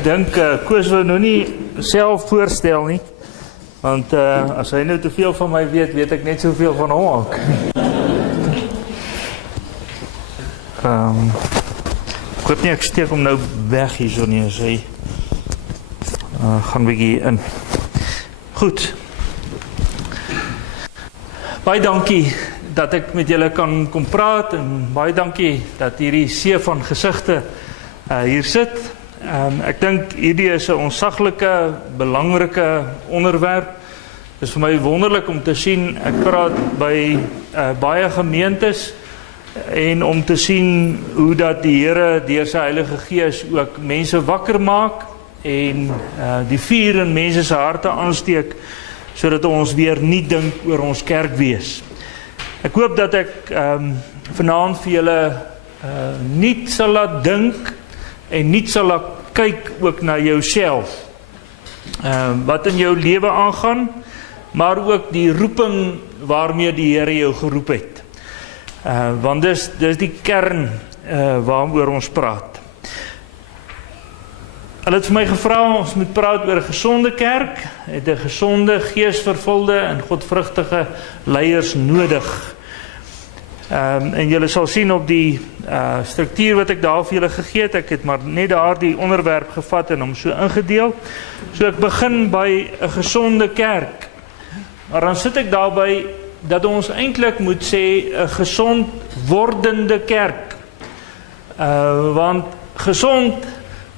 Ek dink Koos wil nou nie self voorstel nie, want as hy nou te veel van my weet, weet ek net soveel van hom ook. Ek weet nie, ek steek hom nou weg hier so nie, as hy gaan bietjie in. Goed. Baie dankie dat ek met julle kan kom praat, en baie dankie dat hierdie see van gesigte hier sit. Ek dink hierdie is 'n onsaglike, belangrike onderwerp. Dit is vir my wonderlik om te sien, ek praat by baie gemeentes, en om te sien hoe dat die Here deur sy Heilige Gees ook mense wakker maak, en die vuur in mense se harte aansteek, sodat ons weer nie dink oor ons kerkwees. Ek hoop dat ek vanaand vir julle nie sal laat dink, en nie sal laat kyk ook na jouself, wat in jou lewe aangaan, maar ook die roeping waarmee die Here jou geroep het. Want dis die kern waaroor ons praat. Hulle het vir my gevra, ons moet praat oor 'n gesonde kerk, het 'n gesonde, geesvervulde en godvrugtige leiers nodig. En julle sal sien op die struktuur wat ek daar vir julle gegee het, ek het maar net daar die onderwerp gevat en hom so ingedeel. So ek begin by 'n gesonde kerk. Maar dan sit ek daarby dat ons eintlik moet sê 'n gesond wordende kerk. Want gesond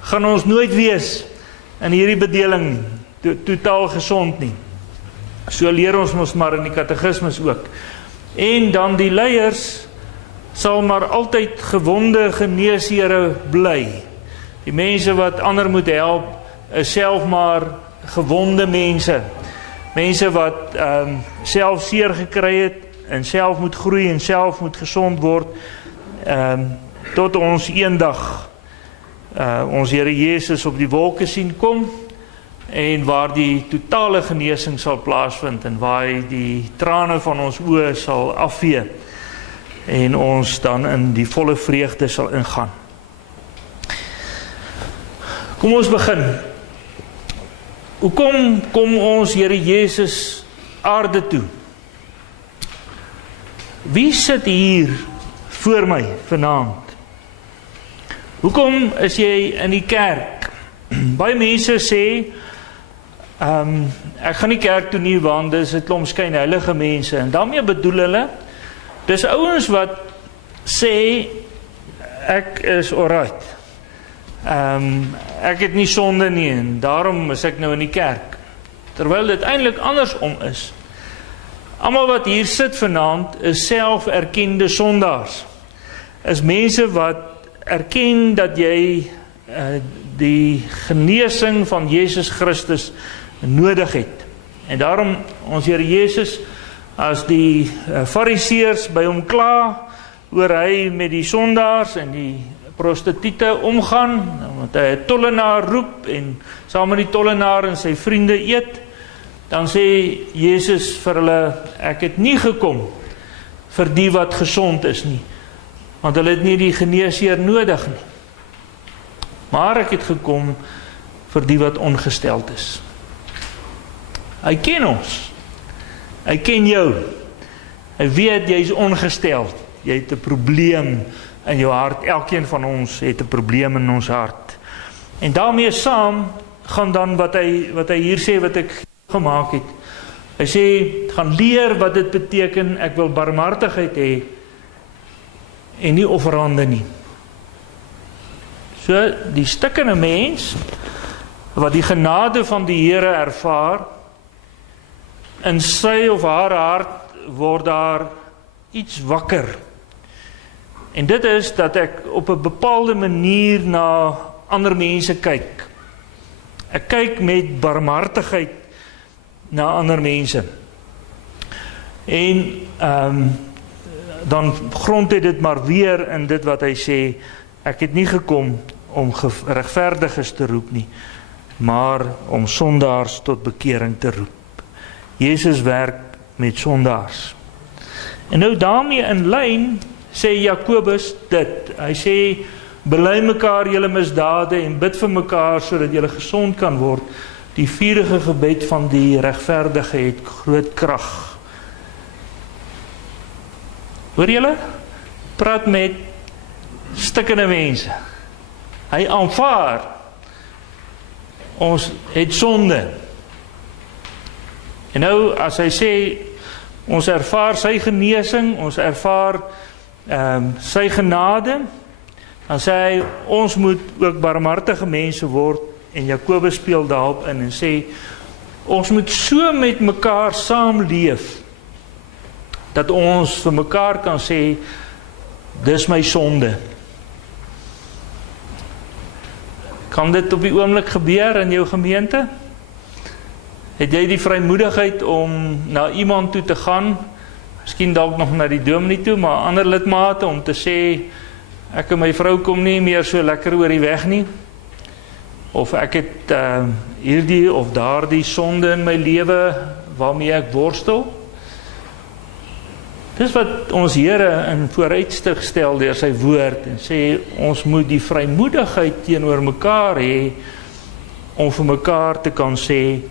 gaan ons nooit wees in hierdie bedeling totaal gesond nie. So leer ons mos maar in die katekismes ook. En dan die leiers sal maar altyd gewonde geneesere bly. Die mense wat ander moet help, is self maar gewonde mense. Mense wat self seer gekry het, en self moet groei, en self moet gesond word, tot ons eendag ons Here Jesus op die wolke sien kom, en waar die totale genesing sal plaasvind, en waar hy die trane van ons oë sal afvee, en ons dan in die volle vreugde sal ingaan. Kom ons begin. Hoekom kom ons Here Jesus aarde toe? Wie sit hier voor my vanaand? Hoekom is jy in die kerk? Baie mense sê, ek gaan nie kerk toe nie, want dis 'n klomp skynheilige mense, en daarmee bedoel hulle, dis ouens wat sê, ek is alright. Ek het nie sonde nie, en daarom is ek nou in die kerk. Terwyl dit eintlik andersom is. Almal wat hier sit vanaand is selferkende sondaars. Is mense wat erken dat jy die genesing van Jesus Christus nodig het. En daarom ons Here Jesus, as die fariseërs by hom kla oor hy met die sondaars en die prostituie omgaan, want hy 'n tollenaar roep en saam met die tollenaar en sy vriende eet, dan sê Jesus vir hulle, ek het nie gekom vir die wat gesond is nie, want hulle het nie die geneesheer nodig nie, maar ek het gekom vir die wat ongesteld is. Hy ken ons, hy ken jou, hy weet jy is ongesteld, jy het 'n probleem in jou hart, elkeen van ons het 'n probleem in ons hart. En daarmee saam gaan dan wat hy hier sê, wat ek gemaak het. Hy sê, gaan leer wat dit beteken, ek wil barmhartigheid hê, en nie offerande nie. So, die stikkende mens, wat die genade van die Here ervaar, in sy of haar hart word daar iets wakker. En dit is dat ek op 'n bepaalde manier na ander mense kyk. Ek kyk met barmhartigheid na ander mense. En dan grond hy dit maar weer in dit wat hy sê, ek het nie gekom om regverdiges te roep nie, maar om sondaars tot bekering te roep. Jesus werk met sondaars. En nou daarmee in lyn sê Jakobus dit. Hy sê, Bely mekaar julle misdade en bid vir mekaar sodat julle gesond kan word. Die vurige gebed van die regverdige het groot krag. Hoor julle? Praat met stikkende mense. Hy aanvaar ons het sonde. En nou as hy sê ons ervaar sy genesing, ons ervaar sy genade, dan sê hy ons moet ook barmhartige mense word. En Jakobus speel daarop in en sê ons moet so met mekaar saamleef dat ons vir mekaar kan sê dis my sonde. Kan dit op die oomblik gebeur in jou gemeente? Het jy die vrymoedigheid om na iemand toe te gaan, miskien dalk nog na die dominee toe, maar ander lidmate om te sê ek en my vrou kom nie meer so lekker oor die weg nie, of ek het hierdie of daardie sonde in my lewe waarmee ek worstel? Dis wat ons Here in vooruitstig stel deur sy woord en sê ons moet die vrymoedigheid teenoor mekaar hê om vir mekaar te kan sê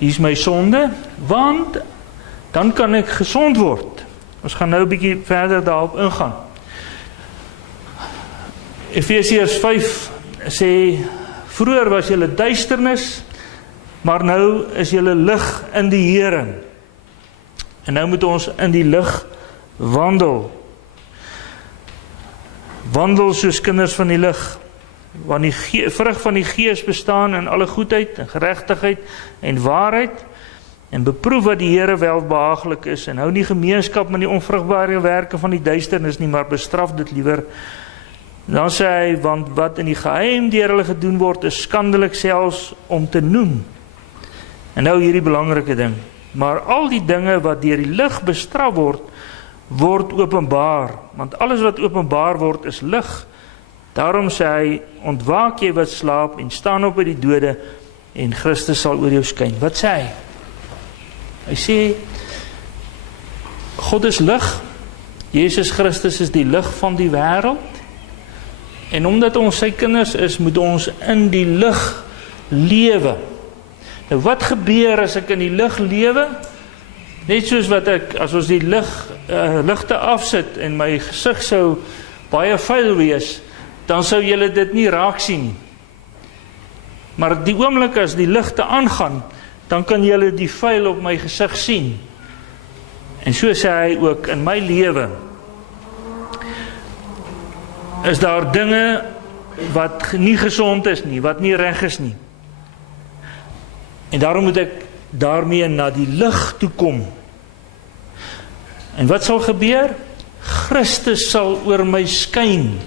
hier's my sonde, want dan kan ek gesond word. Ons gaan nou 'n bietjie verder daarop ingaan. Efesiërs 5 sê vroeër was julle duisternis, maar nou is julle lig in die Here. En nou moet ons in die lig wandel. Wandel soos kinders van die lig, want die vrug van die Gees bestaan in alle goedheid en geregtigheid en waarheid, en beproef wat die Here welbehaaglik is, en hou nie gemeenskap met die onvrugbare werke van die duisternis nie, maar bestraf dit liewer. Dan sê hy, want wat in die geheim deur hulle gedoen word, is skandelik selfs om te noem. En nou hierdie belangrike ding, maar al die dinge wat deur die lig bestraf word, word openbaar, want alles wat openbaar word is lig. Daarom sê hy, ontwaak jy wat slaap en staan op uit die dode en Christus sal oor jou skyn. Wat sê hy? Hy sê, God is lig, Jesus Christus is die lig van die wêreld, en omdat ons sy kinders is, moet ons in die lig lewe. Nou wat gebeur as ek in die lig lewe? Net soos wat ek, as ons die ligte afsit en my gesig sou baie vuil wees, dan sou julle dit nie raak sien nie. Maar die oomblik as die ligte aangaan, dan kan julle die vuil op my gesig sien. En so sê hy ook in my lewe, is daar dinge wat nie gesond is nie, wat nie reg is nie. En daarom moet ek daarmee na die lig toe kom. En wat sal gebeur? Christus sal oor my skyn.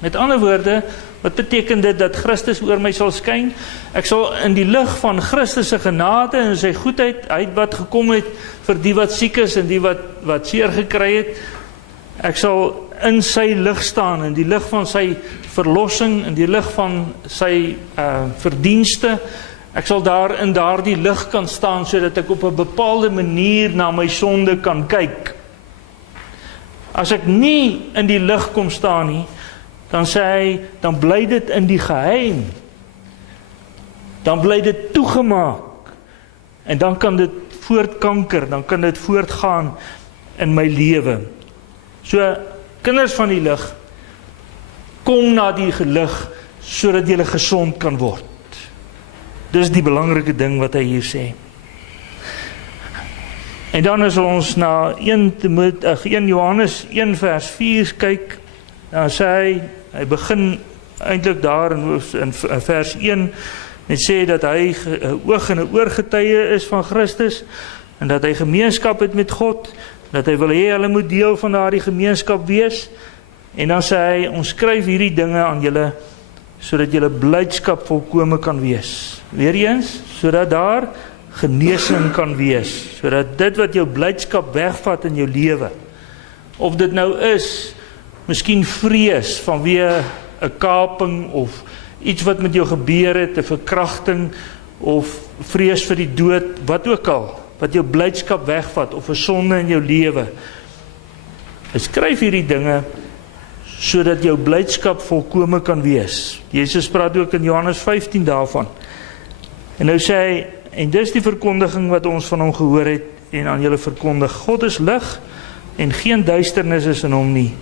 Met ander woorde, wat beteken dit dat Christus oor my sal skyn? Ek sal in die lig van Christus se genade en sy goedheid, hy wat gekom het vir die wat siek is en die wat seer gekry het, ek sal in sy lig staan, in die lig van sy verlossing, in die lig van sy verdienste. Ek sal daar in daardie lig kan staan, sodat ek op 'n bepaalde manier na my sonde kan kyk. As ek nie in die lig kom staan nie, dan sê hy, dan bly dit in die geheim. Dan bly dit toegemaak. En dan kan dit voortkanker, dan kan dit voortgaan in my lewe. So, kinders van die lig, kom na die lig, sodat jy gesond kan word. Dis die belangrike ding wat hy hier sê. En dan as ons na 1 Johannes 1 vers 4 kyk, dan sê hy begin eintlik daar in vers 1, en sê dat hy 'n oog en 'n oorgetuie is van Christus, en dat hy gemeenskap het met God, dat hy wil hê hulle moet deel van daardie gemeenskap wees, en dan sê hy, ons skryf hierdie dinge aan julle, sodat julle blydskap volkome kan wees. Weereens, sodat daar genesing kan wees, sodat dit wat jou blydskap wegvat in jou lewe, of dit nou is, miskien vrees vanweë 'n kaping, of iets wat met jou gebeur het, 'n verkrachting, of vrees vir die dood, wat ook al, wat jou blydskap wegvat, of 'n sonde in jou lewe. Skryf hierdie dinge, sodat jou blydskap volkome kan wees. Jesus praat ook in Johannes 15 daarvan. En nou sê hy, en dis die verkondiging wat ons van hom gehoor het en aan julle verkondig. God is lig en geen duisternis is in hom nie.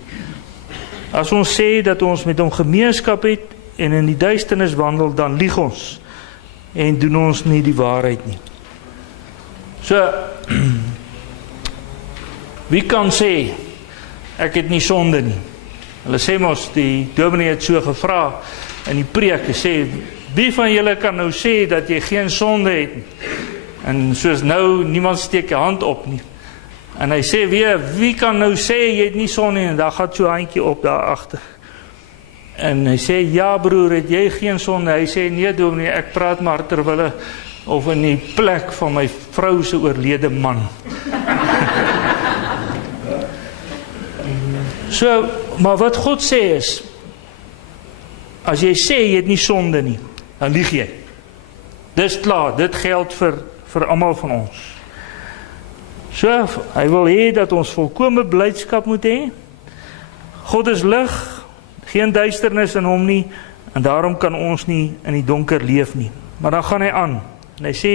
As ons sê dat ons met hom gemeenskap het en in die duisternis wandel, dan lieg ons en doen ons nie die waarheid nie. So, wie kan sê, ek het nie sonde nie? Hulle sê mos, die dominee het so gevra in die preek, sê, wie van julle kan nou sê dat jy geen sonde het nie? En soos nou, niemand steek die hand op nie. En hy sê weer, wie kan nou sê jy het nie sonde nie? En daar gaat so handjie op daar agter. En hy sê, ja broer, het jy geen sonde? Hy sê, nee dominee, ek praat maar terwille of in die plek van my vrou se oorlede man. So, maar wat God sê is, as jy sê jy het nie sonde nie, dan lieg jy. Dis klaar, dit geld vir almal van ons. So, hy wil hê dat ons volkome blydskap moet hê. God is lig, geen duisternis in hom nie, en daarom kan ons nie in die donker leef nie. Maar dan gaan hy aan, en hy sê,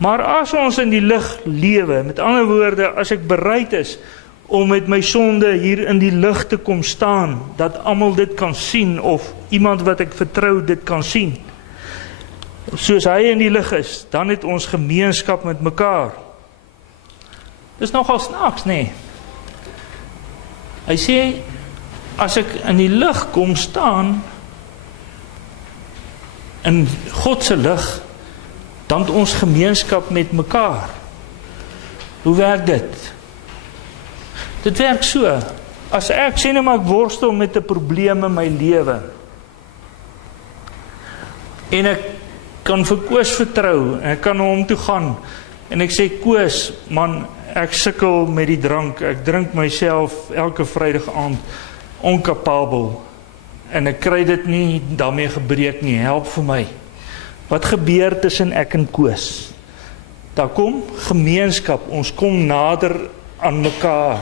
maar as ons in die lig lewe, met ander woorde, as ek bereid is, om met my sonde hier in die lig te kom staan, dat almal dit kan sien, of iemand wat ek vertrou dit kan sien, soos hy in die lig is, dan het ons gemeenskap met mekaar. Dis nogal snaaks, nee. Hy sê, as ek in die lig kom staan, in God se lig, dan het ons gemeenskap met mekaar. Hoe werk dit? Dit werk so, as ek sê nou maar ek worstel met 'n probleem in my lewe, en ek kan vir Koos vertrou, en ek kan na hom toe gaan, en ek sê, Koos, man, ek sukkel met die drank, ek drink myself elke Vrydag aand onkapabel, en ek kry dit nie daarmee gebreek nie, help vir my. Wat gebeur tussen ek en Koos? Daar kom gemeenskap, ons kom nader aan mekaar.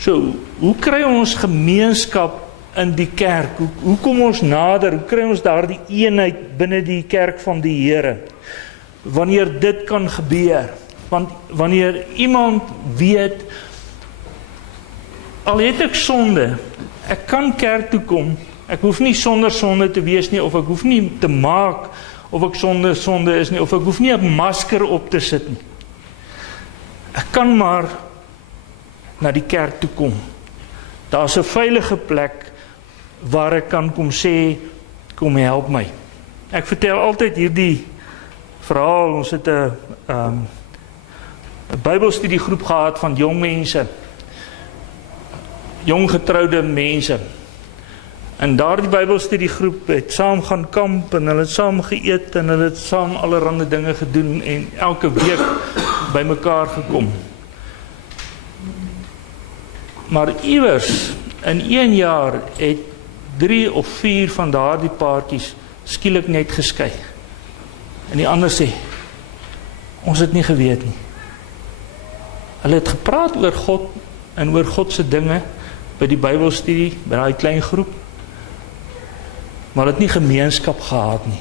So, hoe kry ons gemeenskap in die kerk? Hoe kom ons nader? Hoe kry ons daar die eenheid binne die kerk van die Here? Wanneer dit kan gebeur. Want wanneer iemand weet, al het ek sonde, ek kan kerk toe kom, ek hoef nie sonder sonde te wees nie, of ek hoef nie te maak of ek sonde is nie, of ek hoef nie 'n masker op te sit nie. Ek kan maar na die kerk toe kom. Daar's 'n veilige plek waar ek kan kom sê, kom help my. Ek vertel altyd hierdie verhaal, ons het 'n Bybelstudiegroep gehad van jong mense, jong getroude mense. En daardie Bybelstudiegroep het saam gaan kamp, en hulle het saam geëet, en hulle het saam allerhande dinge gedoen, en elke week by mekaar gekom. Maar iewers, in 1 jaar, het 3 of 4 van daardie paartjies skielik net geskei. En die ander sê, ons het nie geweet nie. Hulle het gepraat oor God, en oor God se dinge, by die Bybelstudie, by daai klein groep, maar het nie gemeenskap gehad nie.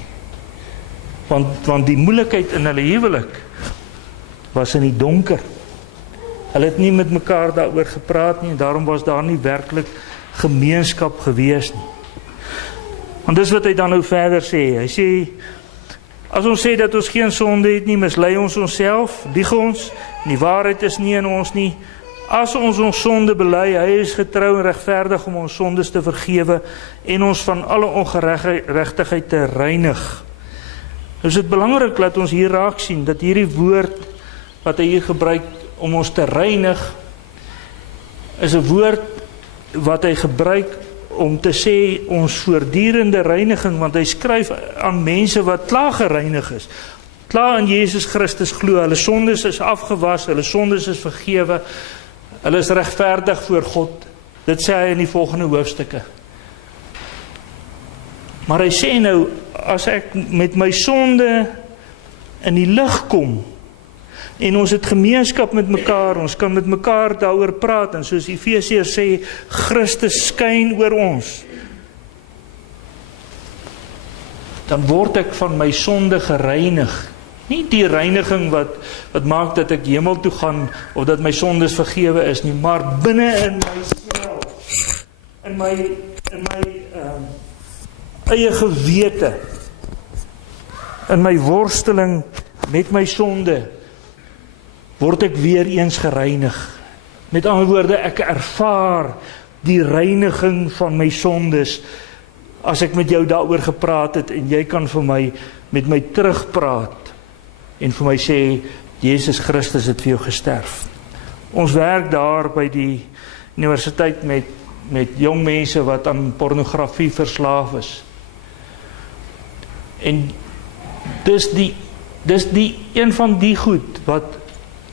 Want die moeilikheid in hulle huwelik was in die donker. Hulle het nie met mekaar daaroor gepraat nie, en daarom was daar nie werklik gemeenskap gewees nie. Want dis wat hy dan nou verder sê. Hy sê, as ons sê dat ons geen sonde het nie, mislei ons onsself, lieg ons, en die waarheid is nie in ons nie. As ons sonde bely, hy is getrou en regverdig om ons sondes te vergewe en ons van alle ongeregtigheid te reinig. Dus dit is belangrik dat ons hier raak sien, dat hierdie woord wat hy hier gebruik om ons te reinig, is 'n woord wat hy gebruik om te sê ons voortdurende reiniging, want hy skryf aan mense wat klaar gereinig is, klaar in Jesus Christus glo, hulle sondes is afgewas, hulle sondes is vergewe, hulle is regverdig voor God. Dit sê hy in die volgende hoofstukke. Maar hy sê nou, as ek met my sonde in die lig kom, En ons het gemeenskap met mekaar, ons kan met mekaar daaroor praat, en soos Efesiërs sê, Christus skyn oor ons. Dan word ek van my sonde gereinig. Nie die reiniging wat maak dat ek hemel toe gaan, of dat my sondes vergewe is nie, maar binne in myself, in my eie gewete, in my worsteling met my sonde, word ek weer eens gereinig. Met ander woorde, ek ervaar die reiniging van my sondes, as ek met jou daaroor gepraat het, en jy kan met my terugpraat, en vir my sê, Jesus Christus het vir jou gesterf. Ons werk daar by die universiteit met jong mense wat aan pornografie verslaaf is. En dis een van die goed wat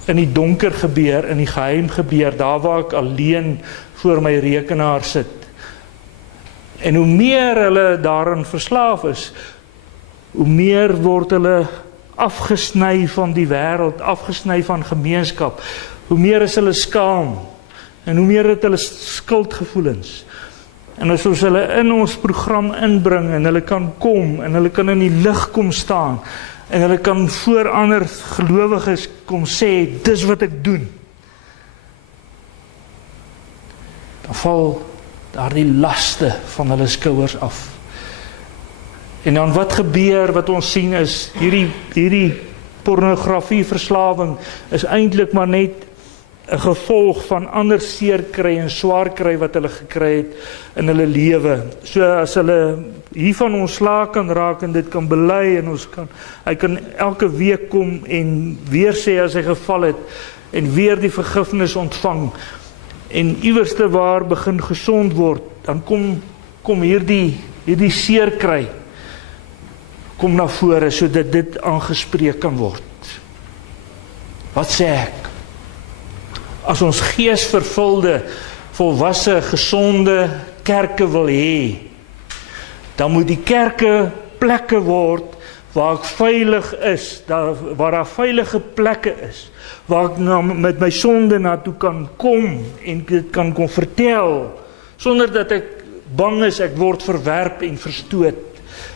in die donker gebeur, in die geheim gebeur, daar waar ek alleen voor my rekenaar sit. En hoe meer hulle daarin verslaaf is, hoe meer word hulle afgesny van die wêreld, afgesny van gemeenskap, hoe meer is hulle skaam, en hoe meer het hulle skuldgevoelens. En as ons hulle in ons program inbring, en hulle kan kom, en hulle kan in die lig kom staan, en hulle kan voor ander gelowiges kom sê, dis wat ek doen. Dan val daar die laste van hulle skouers af. En dan wat gebeur, wat ons sien is, hierdie pornografieverslawing is eintlik maar net 'n gevolg van ander seer kry en swaar kry wat hulle gekry het in hulle lewe. So as hulle hiervan ontslae kan raak en dit kan bely, en hy kan elke week kom en weer sê as hy geval het, en weer die vergifnis ontvang, en iewerste waar begin gesond word, dan kom hierdie seer kry, kom na vore, sodat dit aangespreek kan word. Wat sê ek? As ons geesvervulde, volwasse, gesonde kerke wil hê, dan moet die kerke plekke word waar ek veilig is, waar daar veilige plekke is, waar ek met my sonde naartoe kan kom en dit kan vertel, sonder dat ek bang is, ek word verwerp en verstoot,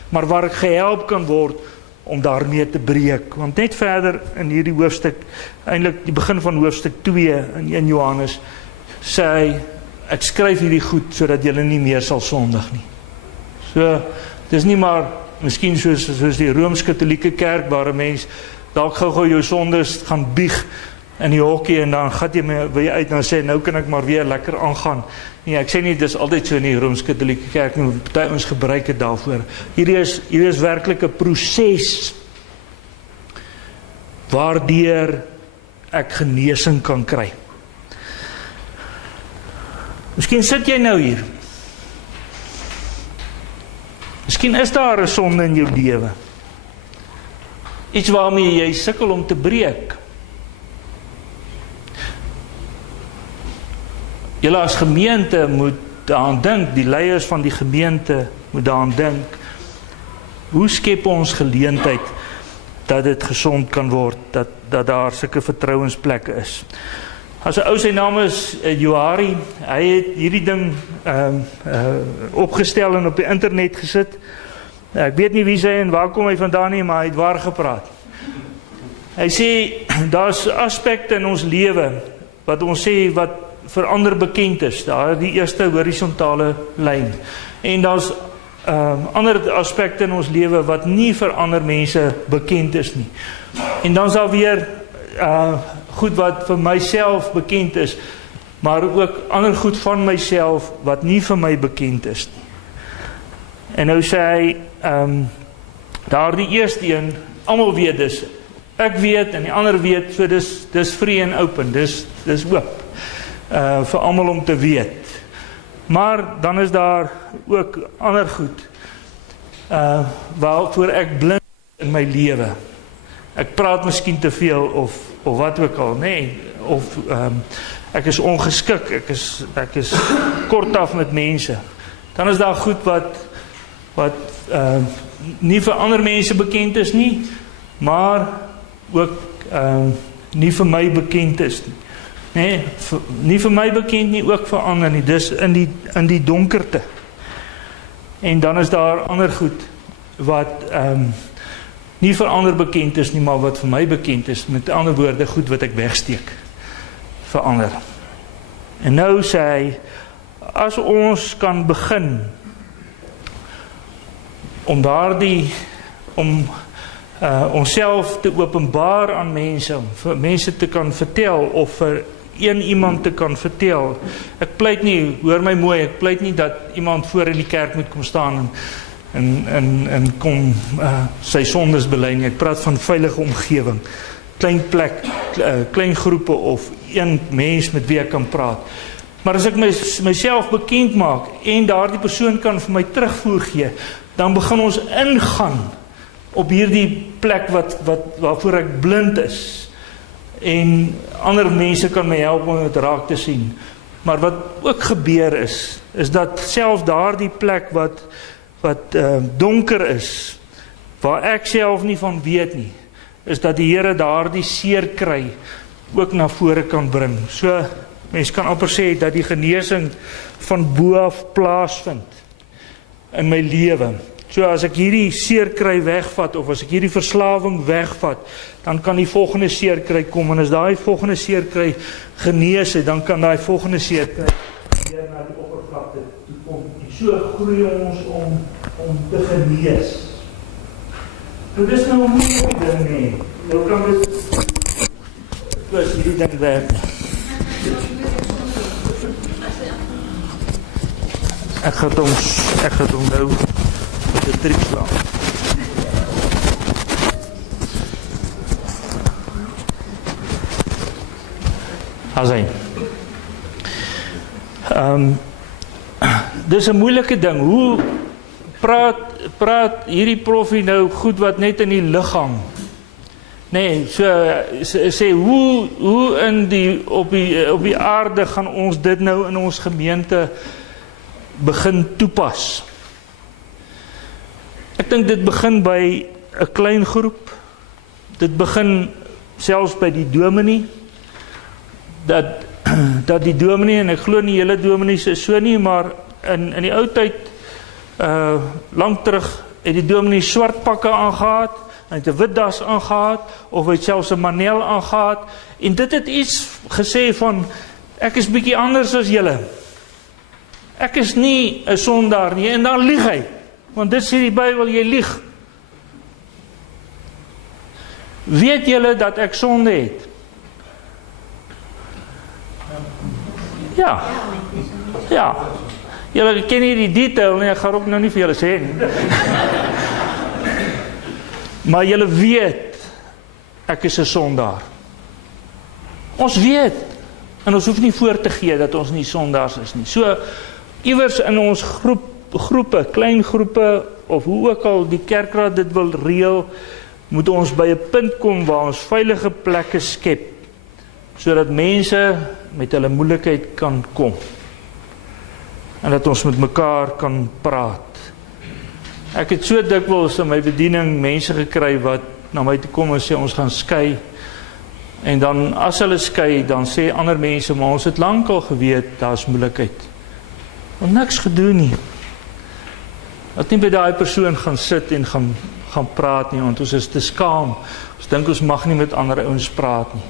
maar waar ek gehelp kan word om daarmee te breek. Want net verder in hierdie hoofstuk, eintlik die begin van hoofstuk 2 in Johannes, sê hy, ek skryf hierdie goed sodat julle nie meer sal sondig nie. So, dis nie maar miskien soos die Rooms-Katholieke kerk, waar 'n mens dalk gou jou sondes gaan bieg in die hokkie, en dan gaan jy weer uit en sê, nou kan ek maar weer lekker aangaan. Nee, ek sê nie, dis altyd so in die Rooms-Katholieke kerk, en party ons gebruik het daarvoor. Hierdie is werklik 'n proses, waardeur ek genesing kan kry. Miskien sit jy nou hier. Miskien is daar 'n sonde in jou lewe. Iets waarmee jy sukkel om te breek. Julle as gemeente moet daaraan dink, die leiers van die gemeente moet daaraan dink. Hoe skep ons geleentheid dat dit gesond kan word, dat daar sulke vertrouensplekke is? As 'n ou, sy naam is Johari, hy het hierdie ding opgestel en op die internet gesit. Ek weet nie wie sy en waar kom hy vandaan nie, maar hy het waar gepraat. Hy sê, daar's aspekte in ons lewe, wat ons sê, wat vir ander bekend is, daar die eerste horisontale lyn. En daar's ander aspekte in ons lewe, wat nie vir ander mense bekend is nie. En dan is daar weer goed wat vir myself bekend is, maar ook ander goed van myself, wat nie vir my bekend is nie. En nou sê hy, daar die eerste een, almal weet dis, ek weet en die ander weet, so dis free and open, dis oop, vir almal om te weet. Maar dan is daar ook ander goed, waarvoor ek blind in my lewe. Ek praat miskien te veel, of wat ook al, nee, of ek is ongeskik, ek is kortaf met mense. Dan is daar goed wat nie vir ander mense bekend is nie, maar ook nie vir my bekend is nie. Nee, nie vir my bekend nie, ook vir ander nie. Dis in die donkerte. En dan is daar ander goed wat nie vir ander bekend is nie, maar wat vir my bekend is. Met ander woorde, goed wat ek wegsteek vir ander. En nou sê hy, as ons kan begin om onsself te openbaar aan mense, om vir mense te kan vertel, of vir iemand te kan vertel. Ek pleit nie, hoor my mooi, ek pleit nie dat iemand voor in die kerk moet kom staan en kom sy sondes bely nie. Ek praat van veilige omgewing, klein plek, klein groepe of een mens met wie ek kan praat. Maar as ek myself bekend maak en daardie persoon kan vir my terugvoer gee, dan begin ons ingaan op hierdie plek waarvoor ek blind is. En ander mense kan my help om dit raak te sien. Maar wat ook gebeur is dat selfs daardie plek wat donker is, waar ek self nie van weet nie, is dat die Here daardie seer kry ook na vore kan bring. So, mens kan amper sê dat die genesing van bo af plaasvind in my lewe. So as ek hierdie seerkry wegvat, of as ek hierdie verslawing wegvat, dan kan die volgende seerkry kom, en as daai volgende seerkry genees het, dan kan daai volgende seerkry weer na die oppervlakte toe kom. En so groei ons om te genees. Nou dis nou 'n moeilike ding nie. Nou kan dit was hierdie ding werk. Ek gaan hom nou de trik slaan. Asyn. Dis 'n moeilike ding. Hoe praat hierdie profie nou goed wat net in die lug hang? Nee, so sê hoe op die aarde gaan ons dit nou in ons gemeente begin toepas? Ek dink dit begin by 'n klein groep. Dit begin selfs by die dominee. Dat die dominee, en ek glo nie hele dominees is so nie, maar in die ou tyd, lank terug, het die dominee swart pakke aangehad, hy het 'n wit das aangehad, of hy het selfs 'n manel aangehad, en dit het iets gesê van, ek is bietjie anders as julle. Ek is nie 'n sondaar nie, en dan lieg hy. Want dit sê die Bybel, jy lieg. Weet julle dat ek sonde het? Ja. Ja. Julle ken nie die detail nie, ek gaan ook nou nie vir julle sê nie. Maar julle weet, ek is 'n sondaar. Ons weet, en ons hoef nie voor te gee dat ons nie sondaars is nie. So, iewers in ons groepe, klein groepe, of hoe ook al die kerkraad dit wil reël, moet ons by 'n punt kom waar ons veilige plekke skep, sodat mense met hulle moeilikheid kan kom. En dat ons met mekaar kan praat. Ek het so dikwels in my bediening mense gekry wat na my toe kom en sê ons gaan skei. En dan as hulle skei, dan sê ander mense, maar ons het lankal geweet, daar's moeilikheid. Want niks gedoen nie. Dat nie by daai persoon gaan sit en gaan praat nie, want ons is te skaam. Ons dink ons mag nie met ander ouens praat nie.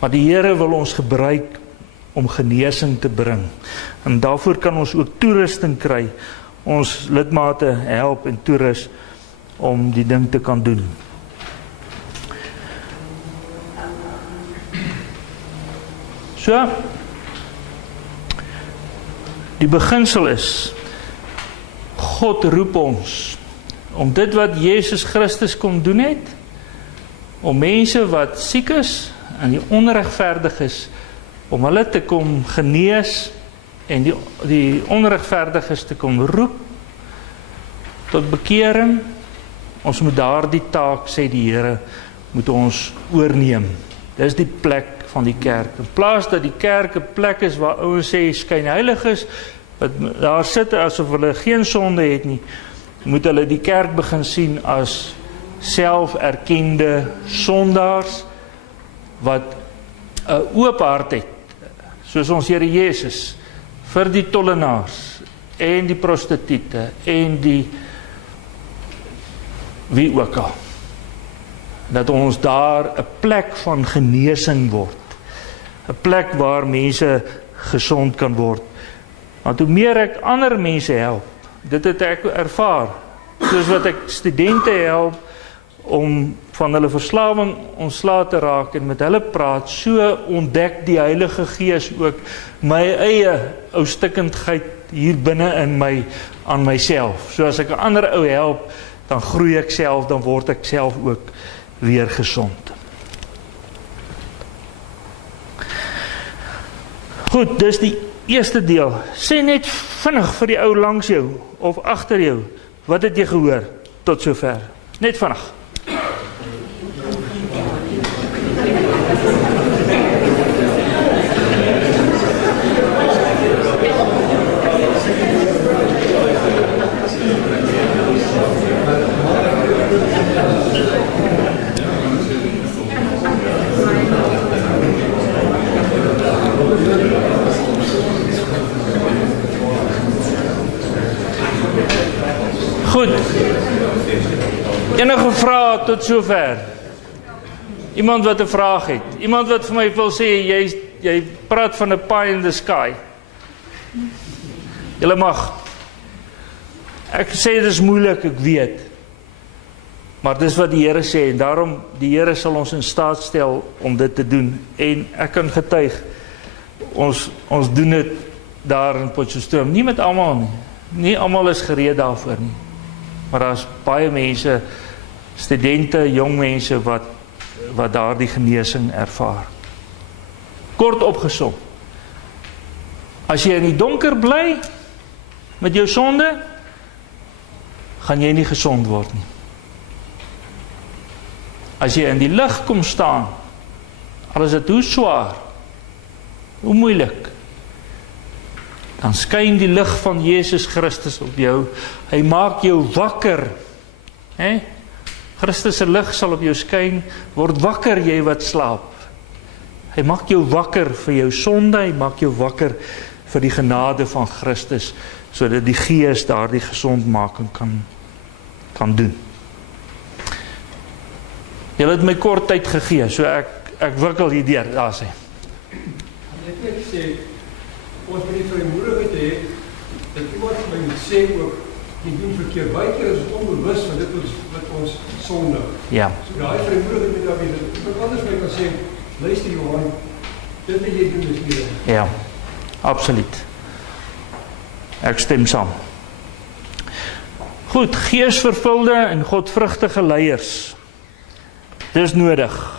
Maar die Here wil ons gebruik om genesing te bring. En daarvoor kan ons ook toerusting kry. Ons lidmate help en toerus om die ding te kan doen. So, die beginsel is, God roep ons om dit wat Jesus Christus kom doen het, om mense wat siek is en die onregverdig is, om hulle te kom genees en die onregverdiges te kom roep tot bekering. Ons moet daardie taak, sê die Here, moet ons oorneem. Dis die plek van die kerk. In plaas dat die kerk 'n plek is waar ouens sê skynheilig is, wat daar sit asof hulle geen sonde het nie, moet hulle die kerk begin sien as selferkende sondaars wat 'n oop hart het, soos ons Here Jesus, vir die tollenaars, en die prostituie, en die wie ook al. Dat ons daar 'n plek van genesing word. 'n plek waar mense gesond kan word. Want hoe meer ek ander mense help, dit het ek ervaar, soos wat ek studente help, om van hulle verslawing ontslae te raak en met hulle praat, so ontdek die Heilige Gees ook my eie ou stikkendheid hier binne in my, aan myself. So as ek 'n ander ou help, dan groei ek self, dan word ek self ook weer gesond. Goed, dis die eerste deel. Sê net vinnig vir die ou langs jou, of agter jou, wat het jy gehoor tot sover? Net vinnig. Goed. Enige vrae tot sover? Iemand wat 'n vraag het? Iemand wat vir my wil sê, jy praat van 'n pie in the sky. Julle mag. Ek sê dit is moeilik, ek weet. Maar dis wat die Here sê, en daarom die Here sal ons in staat stel om dit te doen. En ek kan getuig, ons doen dit daar in Potchefstroom. Nie met almal nie. Nie almal is gereed daarvoor nie. Maar daar's baie mense, studente, jong mense wat daardie genesing ervaar. Kort opgesom. As jy in die donker bly met jou sonde, gaan jy nie gesond word nie. As jy in die lig kom staan, al is dit hoe swaar, hoe moeilik, dan skyn die lig van Jesus Christus op jou. Hy maak jou wakker. Christus se lig sal op jou skyn, word wakker jy wat slaap. Hy maak jou wakker vir jou sonde, hy maak jou wakker vir die genade van Christus, sodat die Gees daardie gesondmaking kan doen. Julle het my kort tyd gegee, so ek wikkel hier deur, daar sê. Net sê, ons moet die vrymoedigheid hê, dat iemand vir my moet sê ook, die doen verkeerd. Baie keer is het onbewus van dit wat ons sondig. Ja. So daai vrymoedigheid moet daar wees. Iemand anders my kan sê, luister Johan, dit wat jy doen is nie. Ja, absoluut. Ek stem saam. Goed, geesvervulde en godvrugtige leiers. Dis nodig.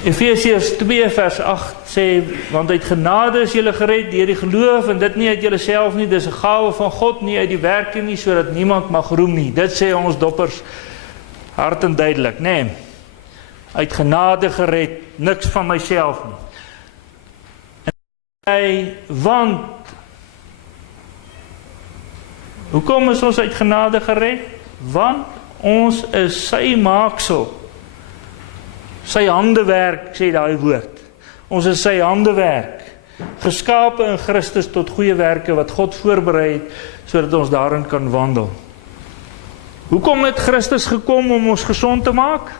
Efesiërs 2 vers 8 sê, want uit genade is julle gered deur die geloof, en dit nie uit julle self nie, dis 'n gawe van God, nie uit die werke nie, sodat niemand mag roem nie. Dit sê ons doppers hard en duidelik, nê? Uit genade gered, niks van myself nie. En want hoekom is ons uit genade gered? Want ons is sy maaksel. Sy handewerk, sê daai woord. Ons is sy handewerk. Geskape in Christus tot goeie werke wat God voorberei het, sodat ons daarin kan wandel. Hoekom het Christus gekom om ons gesond te maak?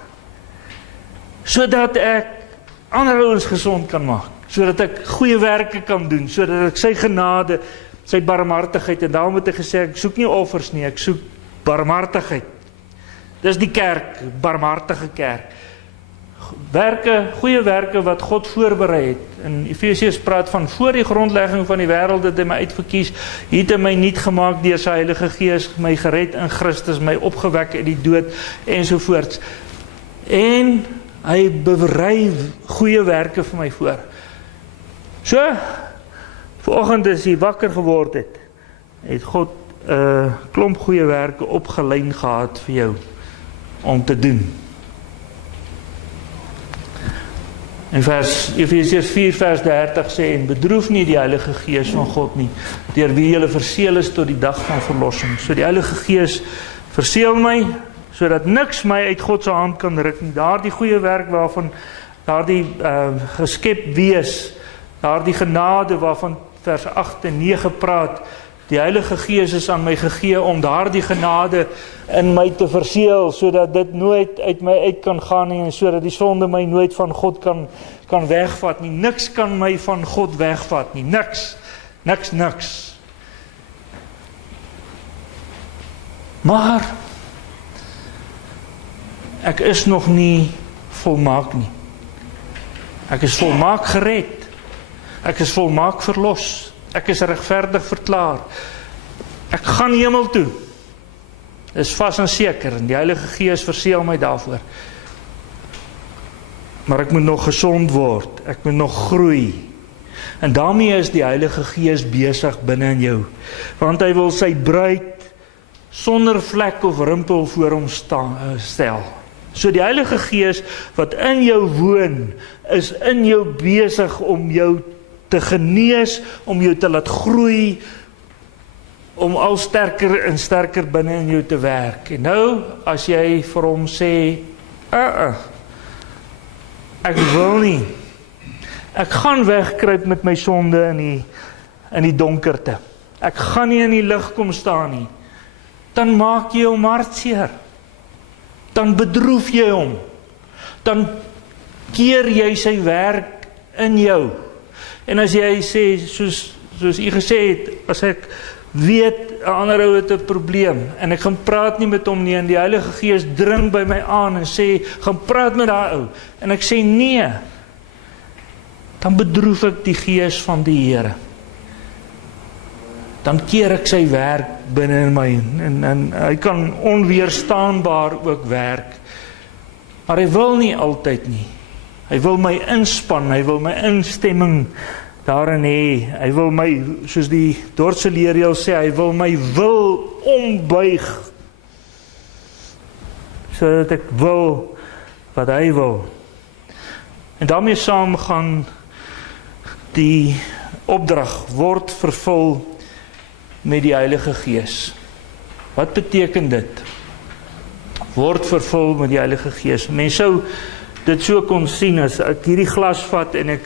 Sodat ek ander ouens gesond kan maak. Sodat ek goeie werke kan doen. Sodat ek sy genade, sy barmhartigheid, en daarom het hy gesê, ek soek nie offers nie, ek soek barmhartigheid. Dis die kerk, barmhartige kerk. Werke, goeie werke wat God voorberei het. In Efesiërs praat van voor die grondlegging van die wêreld het hy my uitverkies, het hy my nuut gemaak deur sy Heilige Gees, my gered in Christus, my opgewek uit die dood ensovoorts. En hy berei goeie werke vir my voor. So, vanoggend as jy wakker geword het God 'n klomp goeie werke opgelyn gehad vir jou om te doen. In Efesiërs 4 vers 30 sê, en bedroef nie die Heilige Gees van God nie, deur wie julle verseël is tot die dag van verlossing. So die Heilige Gees verseël my, sodat niks my uit God se hand kan ruk nie. Daardie goeie werk waarvan, daardie geskep wees, daardie genade waarvan vers 8 en 9 praat, die Heilige Gees is aan my gegee om daardie genade in my te verseël, sodat dit nooit uit my uit kan gaan nie, en sodat die sonde my nooit van God kan wegvat nie. Niks kan my van God wegvat nie, niks. Maar ek is nog nie volmaak nie. Ek is volmaak gered. Ek is volmaak verlos. Ek is regverdig verklaar. Ek gaan hemel toe. Dis vas en seker, en die Heilige Gees verseël my daarvoor. Maar ek moet nog gesond word. Ek moet nog groei. En daarmee is die Heilige Gees besig binne in jou. Want hy wil sy bruid sonder vlek of rimpel voor hom stel. So die Heilige Gees wat in jou woon, is in jou besig om jou te genees, om jou te laat groei, om al sterker en sterker binne in jou te werk. En nou, as jy vir hom sê, ek wil nie, ek gaan wegkruip met my sonde in die donkerte, ek gaan nie in die lig kom staan nie, dan maak jy hom hartseer, dan bedroef jy hom, dan keer jy sy werk in jou. En as jy sê, soos u gesê het, as ek weet, 'n ander ou het 'n probleem, en ek gaan praat nie met hom nie, en die Heilige Gees dring by my aan, en sê, gaan praat met daai ou, en ek sê nee, dan bedroef ek die Gees van die Here. Dan keer ek sy werk binne in my, en hy kan onweerstaanbaar ook werk, maar hy wil nie altyd nie. Hy wil my inspann, hy wil my instemming daarin hê, hy wil my, soos die Dordtse leerreël sê, hy wil my wil ombuig, sodat ek wil wat hy wil. En daarmee saam gaan die opdrag word vervul met die Heilige Gees. Wat beteken dit? Word vervul met die Heilige Gees. Mens sou dit so kon sien as ek hierdie glas vat en ek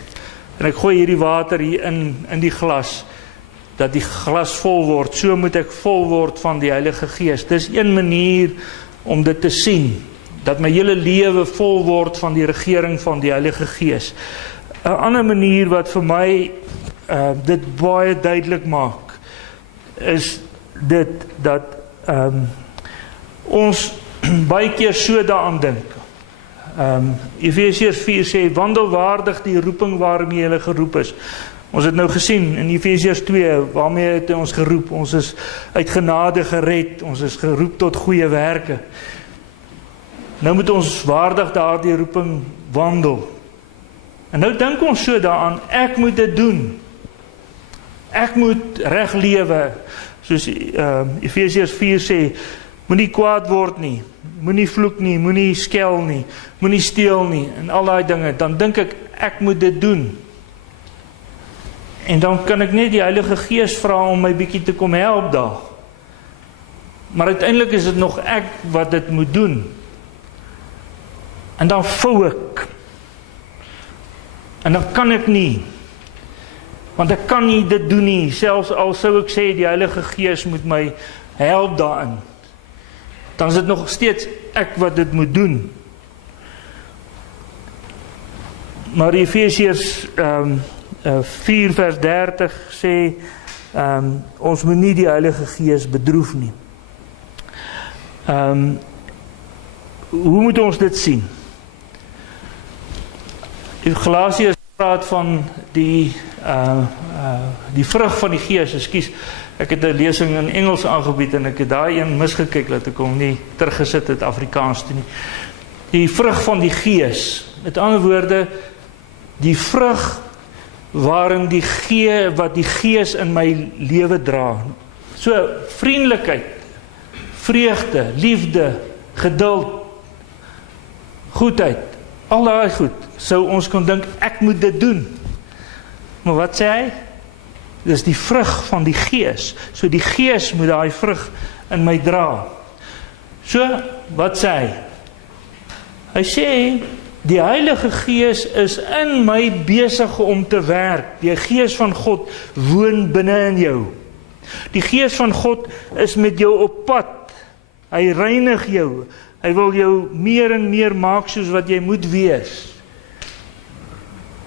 gooi hierdie water hier in die glas, dat die glas vol word. So moet ek vol word van die Heilige Gees. Dis een manier om dit te sien, dat my hele lewe vol word van die regering van die Heilige Gees. 'n ander manier wat vir my dit baie duidelik maak, is dit dat ons baie keer so daaraan dink. Efesiërs 4 sê, wandel waardig die roeping waarmee julle geroep is. Ons het nou gesien in Efesiërs 2, waarmee het ons geroep? Ons is uit genade gered, ons is geroep tot goeie werke. Nou moet ons waardig daardie roeping wandel. En nou dink ons so daaraan, ek moet dit doen. Ek moet reg lewe, soos Efesiërs 4 sê, moenie kwaad word nie, moenie vloek nie, moenie skel nie, moenie steel nie, en al daai dinge. Dan dink ek moet dit doen. En dan kan ek net die Heilige Gees vra om my bietjie te kom help daar. Maar uiteindelik is dit nog ek wat dit moet doen. En dan vou ek. En dan kan ek nie. Want ek kan nie dit doen nie, selfs al sou ek sê die Heilige Gees moet my help daarin. Dan is dit nog steeds ek wat dit moet doen. Maar Efesiërs 4 vers 30 sê, ons moet nie die Heilige Gees bedroef nie. Hoe moet ons dit sien? Galasiërs praat van die vrug van die Gees. Ekskuus, ek het 'n lesing in Engels aangebied en ek het daai een misgekyk dat ek hom nie teruggesit het Afrikaans toe nie. Die vrug van die Gees. Met ander woorde, die vrug waarin wat die Gees in my lewe dra. So vriendelikheid, vreugde, liefde, geduld, goedheid, al daai goed, sou ons kon dink, ek moet dit doen. Maar wat sê hy? Dis die vrug van die Gees. So die Gees moet daai vrug in my dra. So, wat sê hy? Hy sê, die Heilige Gees is in my besig om te werk. Die Gees van God woon binne in jou. Die Gees van God is met jou op pad. Hy reinig jou. Hy wil jou meer en meer maak soos wat jy moet wees.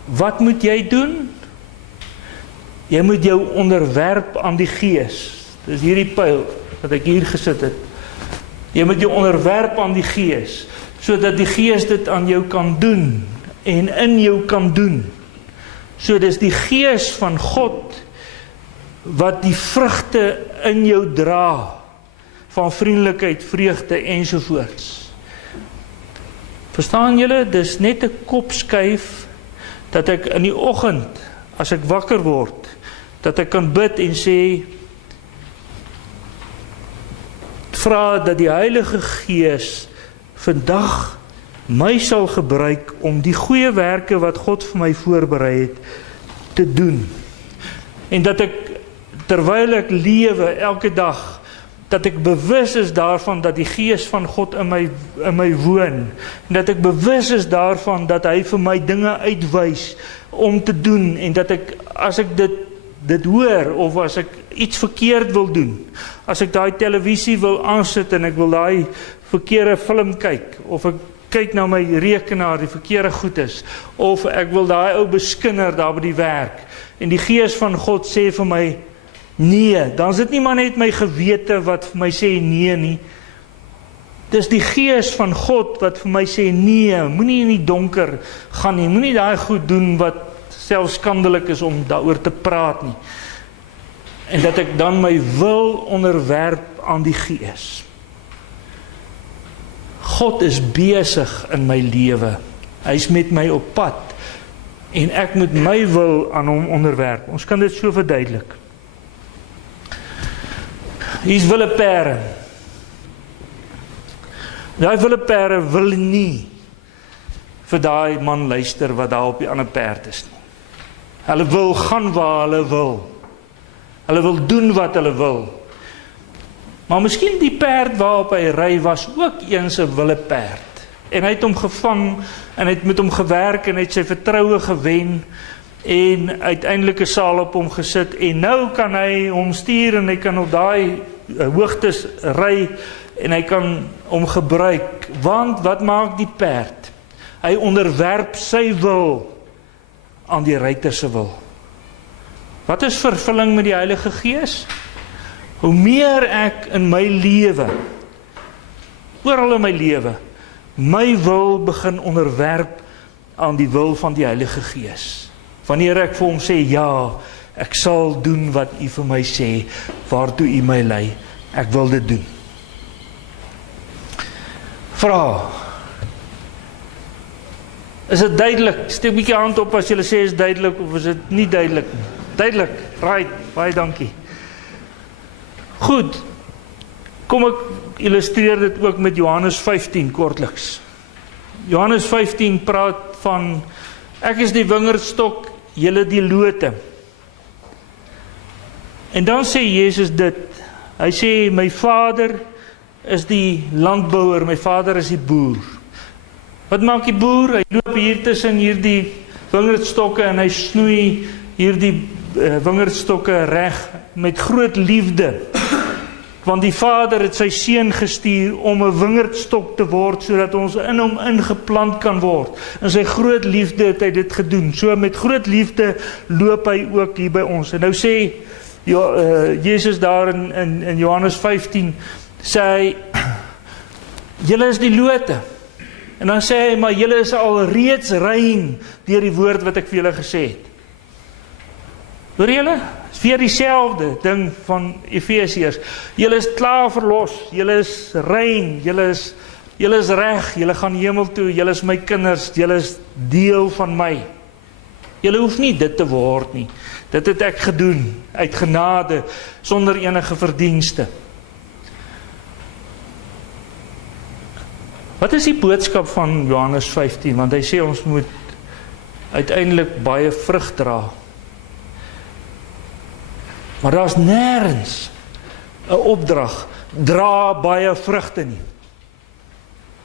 Wat moet jy doen? Jy moet jou onderwerp aan die Gees. Dis hierdie pyl wat ek hier gesit het. Jy moet jou onderwerp aan die Gees, sodat die Gees dit aan jou kan doen en in jou kan doen. So dis die Gees van God wat die vrugte in jou dra van vriendelikheid, vreugde ensovoorts. Verstaan julle, dis net 'n kopskuif dat ek in die oggend, as ek wakker word, dat ek kan bid en sê, vra dat die Heilige Gees vandag my sal gebruik om die goeie werke wat God vir my voorberei het, te doen. En dat ek, terwyl ek lewe, elke dag, dat ek bewus is daarvan dat die Gees van God in my woon. En dat ek bewus is daarvan dat hy vir my dinge uitwys om te doen. En dat ek, as ek dit hoor, of as ek iets verkeerd wil doen, as ek daai televisie wil aansit en ek wil daai verkeerde film kyk, of ek kyk na my rekenaar, die verkeerde goed is, of ek wil daai ou beskinner daar by die werk, en die Gees van God sê vir my, nee, dan is dit nie maar net my gewete wat vir my sê nee nie. Dis die Gees van God wat vir my sê nee, moenie in die donker gaan nie, moenie daai goed doen wat selfs skandelik is om daaroor te praat nie. En dat ek dan my wil onderwerp aan die Gees. God is besig in my lewe. Hy's met my op pad. En ek moet my wil aan hom onderwerp. Ons kan dit so verduidelik. Hier's willepere. Daai willepere wil nie vir daai man luister wat daar op die ander perd is nie. Hulle wil gaan waar hulle wil. Hulle wil doen wat hulle wil. Maar miskien die perd waarop hy ry was ook eens 'n willeperd. En hy het hom gevang en hy het met hom gewerk en hy het sy vertroue gewen en uiteindelik 'n saal op hom gesit en nou kan hy hom stuur en hy kan op daai hoogtes ry en hy kan hom gebruik. Want wat maak die perd? Hy onderwerp sy wil aan die ruiter se wil. Wat is vervulling met die Heilige Gees? Hoe meer ek in my lewe, oral in my lewe, my wil begin onderwerp aan die wil van die Heilige Gees. Wanneer ek vir hom sê, ja, ek sal doen wat u vir my sê, waartoe u my lei, ek wil dit doen. Vra. Is dit duidelik? Steek 'n bietjie hand op as julle sê is duidelik of is dit nie duidelik nie. Duidelik, right, baie dankie. Goed, kom ek illustreer dit ook met Johannes 15 kortliks. Johannes 15 praat van, ek is die wingerdstok, julle die lote. En dan sê Jesus dit, hy sê, my Vader is die landbouer, my Vader is die boer. Wat maak die boer? Hy loop hier tussen hierdie wingerdstokke en hy snoei hierdie wingerdstokke reg met groot liefde. Want die Vader het sy seun gestuur om 'n wingerdstok te word sodat ons in hom ingeplant kan word. In sy groot liefde het hy dit gedoen. So met groot liefde loop hy ook hier by ons. En nou sê Jesus daar in Johannes 15 sê hy, julle is die lote. En dan sê hy, maar julle is al reeds rein deur die woord wat ek vir julle gesê het. Hoor julle? Is weer dieselfde ding van Efesiërs. Julle is klaar verlos, julle is rein, julle is reg, julle gaan hemel toe, julle is my kinders, julle is deel van my. Julle hoef nie dit te word nie. Dit het ek gedoen, uit genade, sonder enige verdienste. Wat is die boodskap van Johannes 15? Want hy sê ons moet uiteindelik baie vrug dra. Maar daar's nêrens 'n opdrag, dra baie vrugte nie.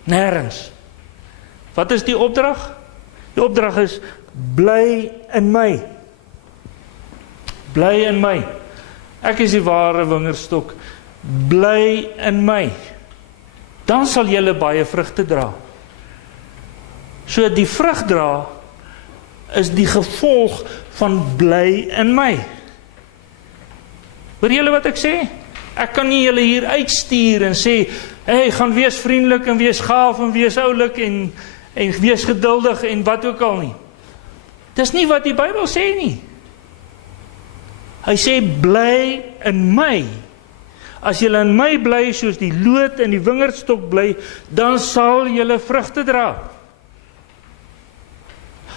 Nêrens. Wat is die opdrag? Die opdrag is, bly in my. Bly in my. Ek is die ware wingerdstok. Bly in my. Dan sal julle baie vrugte dra. So die vrug dra is die gevolg van bly in my. Hoor julle wat ek sê? Ek kan nie julle hier uitstuur en sê, hey, gaan wees vriendelik en wees gaaf en wees oulik en wees geduldig en wat ook al nie. Dis nie wat die Bybel sê nie. Hy sê, bly in my. As julle in my bly, soos die loot in die wingerdstok bly, dan sal julle vrugte dra.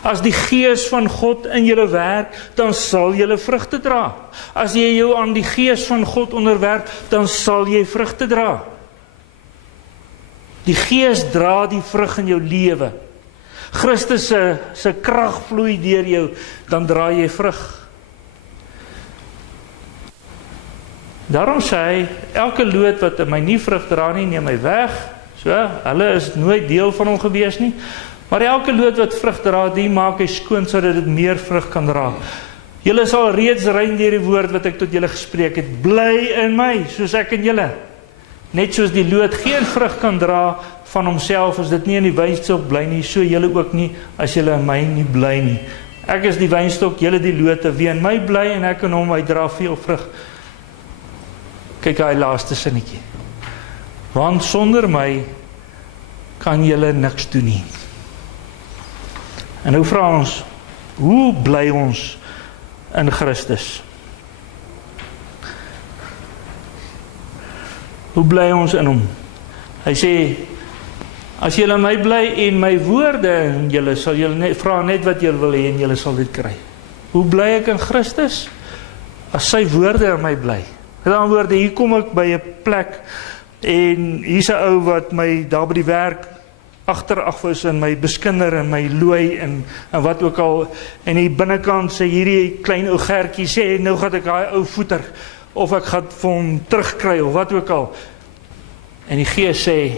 As die Gees van God in julle werk, dan sal julle vrugte dra. As jy jou aan die Gees van God onderwerp, dan sal jy vrugte dra. Die Gees dra die vrug in jou lewe. Christus se krag vloei deur jou, dan dra jy vrug. Daarom sê hy, elke loot wat in my nie vrug dra nie, neem my weg. So, hulle is nooit deel van hom gewees nie. Maar elke loot wat vrug dra, die maak hy skoon, sodat dit meer vrug kan dra. Julle sal reeds rein deur die woord wat ek tot julle gespreek het. Bly in my, soos ek in julle. Net soos die loot geen vrug kan dra van homself, as dit nie in die wynstok bly nie, so julle ook nie, as julle in my nie bly nie. Ek is die wynstok, julle die lote, wie in my bly en ek in hom, hy dra veel vrug. Kyk hy laaste sinnetjie. Want sonder my kan julle niks doen nie. En nou vra ons, hoe bly ons in Christus? Hoe bly ons in hom? Hy sê, as julle in my bly en my woorde in julle, sal julle vra net wat julle wil hê en julle sal dit kry. Hoe bly ek in Christus? As sy woorde in my bly. Met ander woorde, hier kom ek by 'n plek en hier's 'n ou wat my daar by die werk agteraf is en my beskinder en my looi en wat ook al, en die binnekant sê hierdie klein ou gertjie sê, nou gaan ek daai ou voeter, of ek gaan vir hom terugkry, of wat ook al. En die Gees sê,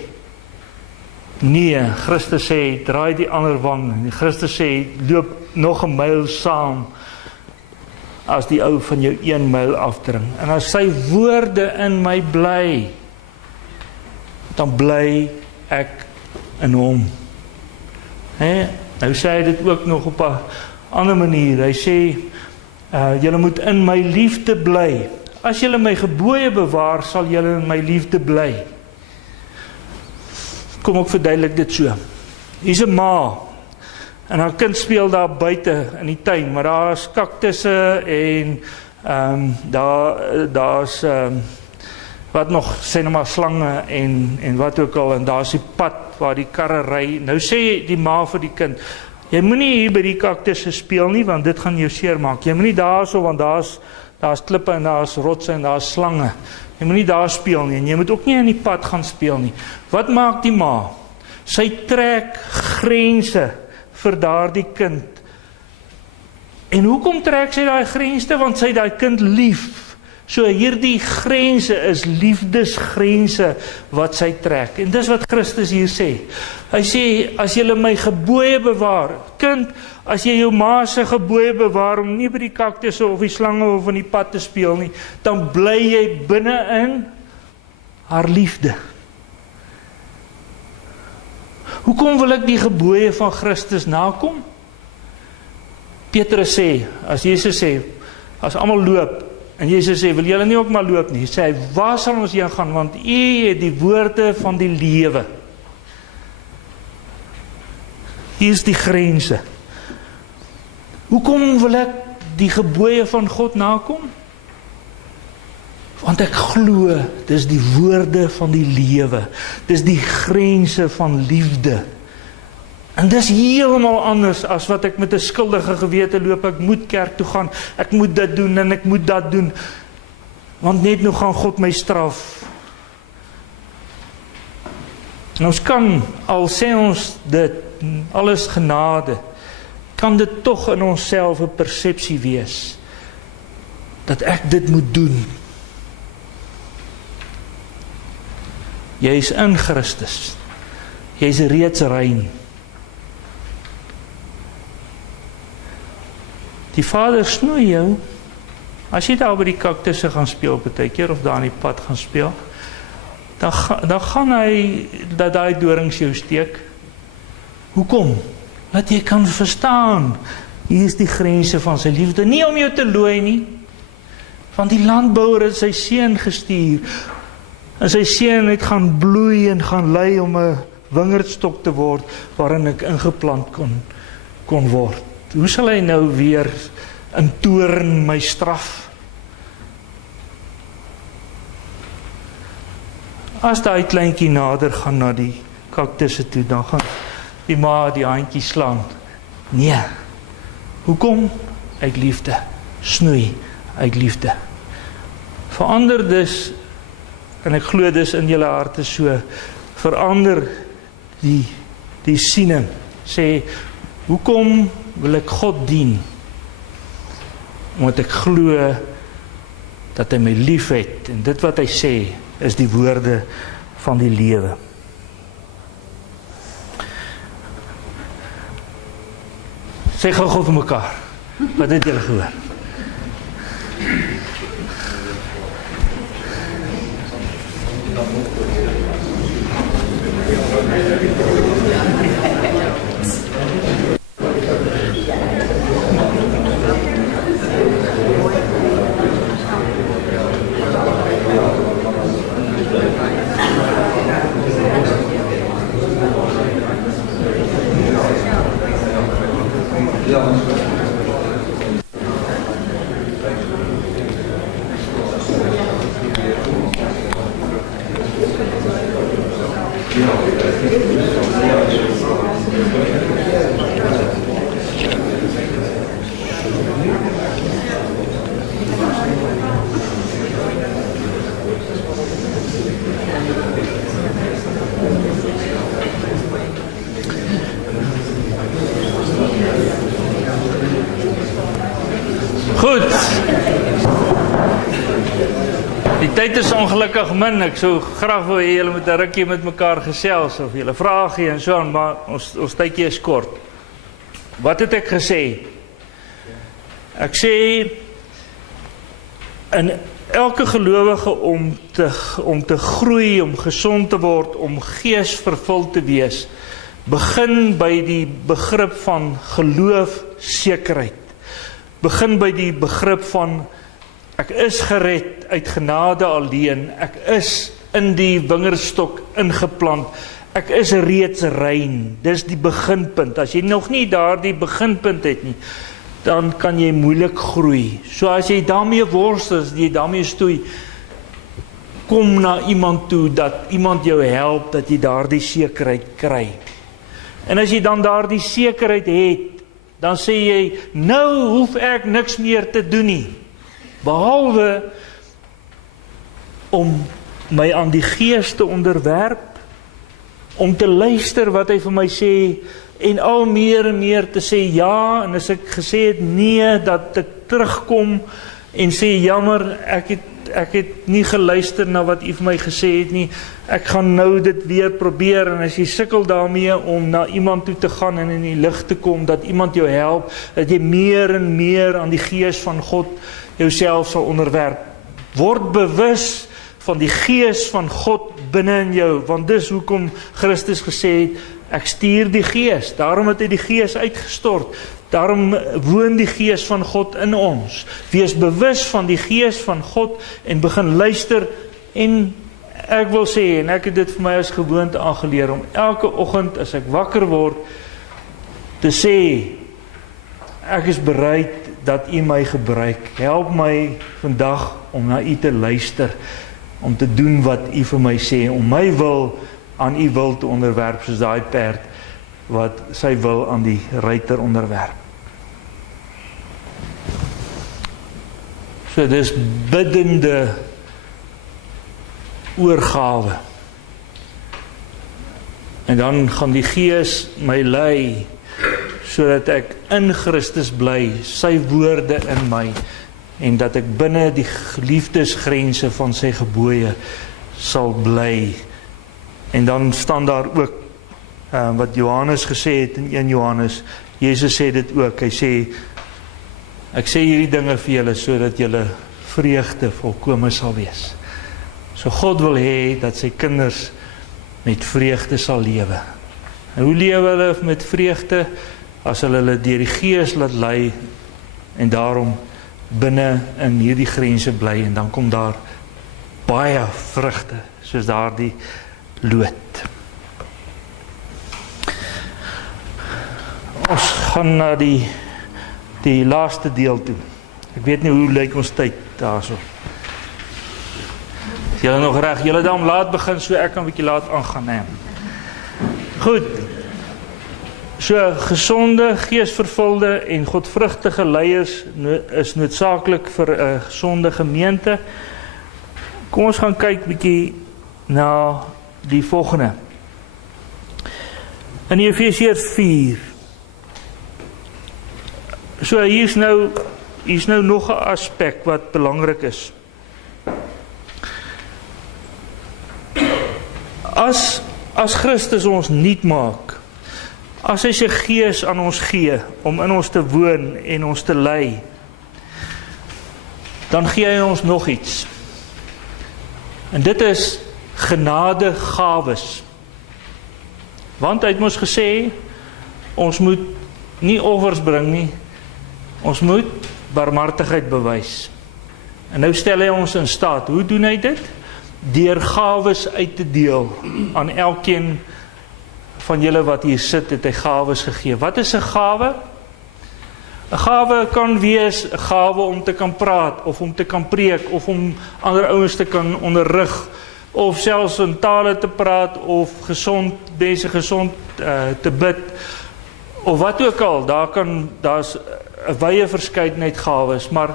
nee, Christus sê, draai die ander wang, en Christus sê, loop nog 'n myl saam, as die ou van jou 1 myl afdring. En as sy woorde in my bly, dan bly ek in hom. Nou sê hy dit ook nog op 'n ander manier. Hy sê, julle moet in my liefde bly. As julle my gebooie bewaar, sal julle in my liefde bly. Kom ek verduidelik dit so. Hier's 'n ma, en haar kind speel daar buite in die tuin, maar daar is kaktusse en daar's wat nog, sê nou maar slange en wat ook al, en daar's die pad waar die karre ry. Nou sê die ma vir die kind, jy moenie hier by die kaktusse speel nie, want dit gaan jou seermaak. Jy moenie daarso, want daar's klippe en daar's rotse en daar's slange. Jy moenie daar speel nie, en jy moet ook nie in die pad gaan speel nie. Wat maak die ma? Sy trek grense vir daardie kind. En hoekom trek sy daai grense? Want sy daai kind lief. So hierdie grense is liefdesgrense wat sy trek. En dis wat Christus hier sê. Hy sê, as jy my gebooie bewaar, kind, as jy jou ma se gebooie bewaar om nie by die kaktusse of die slange of in die pad te speel nie, dan bly jy binne in haar liefde. Hoekom wil ek die gebooie van Christus nakom? Petrus sê, as Jesus sê, as almal loop, en Jesus sê, wil julle nie ook maar loop nie? Sê hy, waar sal ons heen gaan? Want U het die woorde van die lewe. Hier is die grense. Hoekom wil ek die gebooie van God nakom? Want ek glo, dis die woorde van die lewe. Dis die grense van liefde. En dis heeltemal anders as wat ek met 'n skuldige gewete loop. Ek moet kerk toe gaan, ek moet dit doen en ek moet dat doen. Want net nou gaan God my straf. En ons kan, al sê ons dit, alles genade, kan dit tog in onsself 'n persepsie wees, dat ek dit moet doen. Jy is in Christus. Jy's reeds rein. Die Vader snoei jou. As jy daar by die kaktusse gaan speel partykeer of daar in die pad gaan speel, dan gaan hy dat daai dorings jou steek. Hoekom? Dat jy kan verstaan, hier is die grense van sy liefde, nie om jou te looi nie, want die landbouer het sy seun gestuur, en sy seun het gaan bloei en gaan lei om 'n wingerdstok te word, waarin ek ingeplant kon word. Hoe sal hy nou weer in toorn my straf? As daai kleintjie nader gaan na die kaktusse toe, dan gaan die ma die handjie slaan. Nee. Hoekom? Uit liefde. Snoei uit liefde. Verander dus, en ek glo dis in julle harte so, verander die siening. Sê, hoekom wil ek God dien? Omdat ek glo dat hy my lief het, en dit wat hy sê, is die woorde van die lewe. Sê gou vir mekaar, wat het julle gehoor? Goed. Die tyd is ongelukkig min. Ek sou graag wil hê julle moet 'n rukkie met mekaar gesels of julle vrae gee en so aan, maar ons tydjie is kort. Wat het ek gesê? Ek sê in elke gelowige om te groei, om gesond te word, om geesvervuld te wees, begin by die begrip van geloofsekerheid. Begin by die begrip van ek is gered uit genade alleen, ek is in die wingerdstok ingeplant, ek is reeds rein. Dis die beginpunt. As jy nog nie daardie beginpunt het nie, dan kan jy moeilik groei. So as jy daarmee worstel, as jy daarmee stoei, kom na iemand toe, dat iemand jou help, dat jy daardie sekerheid kry. En as jy dan daardie sekerheid het, dan sê jy, nou hoef ek niks meer te doen nie, behalwe om my aan die Gees te onderwerp, om te luister wat hy vir my sê, en al meer en meer te sê ja, en as ek gesê het nee, dat ek terugkom en sê jammer, ek het nie geluister na wat u vir my gesê het nie, ek gaan nou dit weer probeer, en as jy sukkel daarmee om na iemand toe te gaan en in die lig te kom, dat iemand jou help, dat jy meer en meer aan die Gees van God jouself sal onderwerp. Word bewus van die Gees van God binne in jou, want dis hoekom Christus gesê het, ek stuur die Gees, daarom het hy die Gees uitgestort, daarom woon die Gees van God in ons. Wees bewus van die Gees van God en begin luister, en ek wil sê, en ek het dit vir my as gewoonte aangeleer, om elke oggend as ek wakker word, te sê, ek is bereid dat u my gebruik. Help my vandag om na u te luister, om te doen wat u vir my sê, om my wil aan u wil te onderwerp, soos daai perd wat sy wil aan die ruiter onderwerp. So dis biddende oorgawe. En dan gaan die Gees my lei, sodat ek in Christus bly, sy woorde in my, en dat ek binne die liefdesgrense van sy gebooie sal bly. En dan staan daar ook wat Johannes gesê het in 1 Johannes. Jesus sê dit ook. Hy sê, ek sê hierdie dinge vir julle sodat julle vreugde volkome sal wees. So God wil hê dat sy kinders met vreugde sal lewe. En hoe lewe hulle met vreugde? As hulle deur die Gees laat lei en daarom binne in hierdie grense bly, en dan kom daar baie vrugte soos daardie loot. Ons gaan na die laaste deel toe. Ek weet nie hoe lyk ons tyd daarso. Is julle nog reg? Julle dan laat begin, so ek kan 'n bietjie laat aangaan, hè. Goed. So gesonde, geesvervulde en godvrugtige leiers is noodsaaklik vir 'n gesonde gemeente. Kom ons gaan kyk bietjie na die volgende. In Efesiërs 4. So hier's nou nog 'n aspek wat belangrik is. As Christus ons nuut maak, as hy sy Gees aan ons gee om in ons te woon en ons te lei, dan gee hy ons nog iets. En dit is genadegawes. Want hy het ons gesê, ons moet nie offers bring nie, ons moet barmhartigheid bewys. En nou stel hy ons in staat. Hoe doen hy dit? Deur gawes uit te deel aan elkeen van julle wat hier sit, het hy gawes gegee. Wat is 'n gawe? 'n Gawe kan wees 'n gawe om te kan praat, of om te kan preek, of om ander ouens te kan onderrig, of selfs in tale te praat, of mense gesond te bid, of wat ook al. Daar's 'n wye verskeidenheid gawes, maar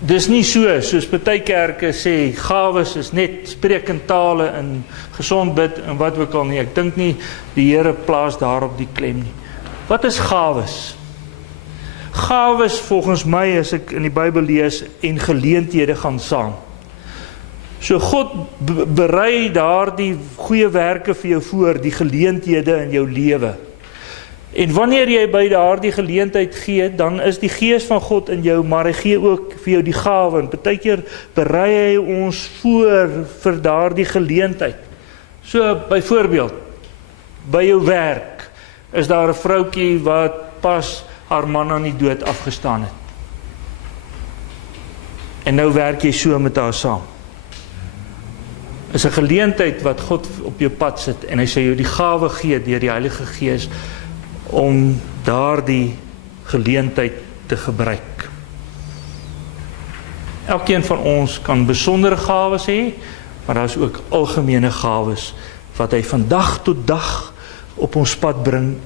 dis nie soos party kerke sê, gawes is net spreek in tale en gesond bid en wat ook al nie. Ek dink nie die Here plaas daarop die klem nie. Wat is gawes? Gawes volgens my, as ek in die Bybel lees, en geleenthede gaan saam. So God berei daardie goeie werke vir jou voor, die geleenthede in jou lewe. En wanneer jy by daardie geleentheid gee, dan is die Gees van God in jou, maar hy gee ook vir jou die gawe. En partykeer berei hy ons voor vir daardie geleentheid. So byvoorbeeld, by jou werk is daar 'n vroutjie wat pas haar man aan die dood afgestaan het. En nou werk jy so met haar saam. Is 'n geleentheid wat God op jou pad sit en hy sê jou die gawe gee deur die Heilige Gees om daardie geleentheid te gebruik. Elkeen van ons kan besondere gawes hê, maar daar is ook algemene gawes wat hy van dag tot dag op ons pad bring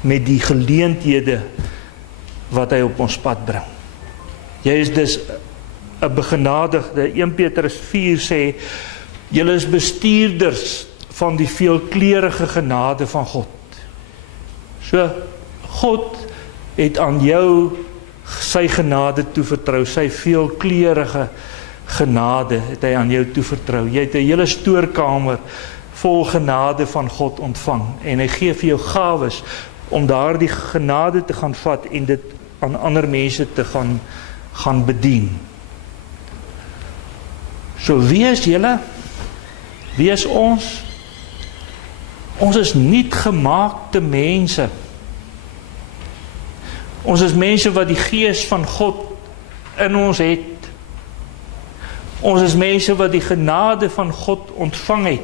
met die geleenthede wat hy op ons pad bring. Jy is dus 'n begenadigde. 1 Petrus 4 sê, julle is bestuurders van die veelkleurige genade van God. So, God het aan jou sy genade toevertrou, sy veelkleurige genade het hy aan jou toevertrou. Jy het 'n hele stoorkamer vol genade van God ontvang en hy gee vir jou gawes om daardie genade te gaan vat en dit aan ander mense te gaan bedien. So wie is julle? Wie is ons? Ons is nuut gemaakte mense. Ons is mense wat die Gees van God in ons het. Ons is mense wat die genade van God ontvang het.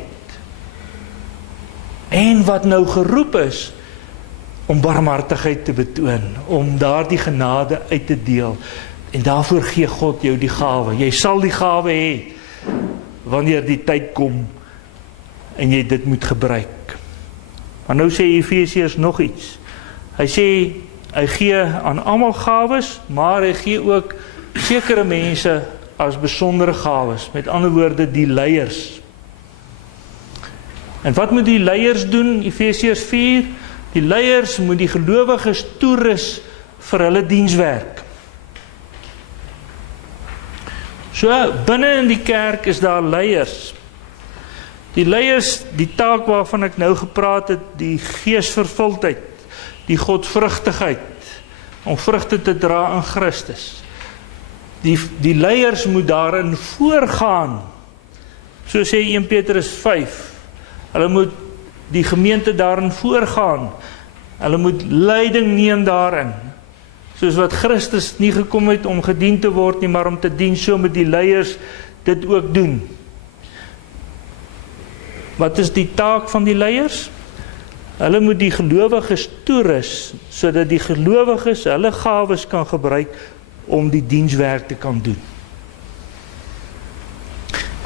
En wat nou geroep is om barmhartigheid te betoon, om daardie genade uit te deel. En daarvoor gee God jou die gawe. Jy sal die gawe hê wanneer die tyd kom en jy dit moet gebruik. Maar nou sê Efesiërs nog iets. Hy sê hy gee aan almal gawes, maar hy gee ook sekere mense as besondere gawes. Met ander woorde, die leiers. En wat moet die leiers doen? Efesiërs 4, die leiers moet die gelowiges toerus vir hulle dienswerk. So, binne in die kerk is daar leiers. Die leiers, die taak waarvan ek nou gepraat het, die geesvervuldheid, die godvrugtigheid, om vrugte te dra in Christus. Die leiers moet daarin voorgaan, so sê 1 Petrus 5, hulle moet die gemeente daarin voorgaan, hulle moet leiding neem daarin, soos wat Christus nie gekom het om gedien te word nie, maar om te dien, so moet die leiers dit ook doen. Wat is die taak van die leiers? Hulle moet die gelowiges toerus, sodat die gelowiges hulle gawes kan gebruik om die dienswerk te kan doen.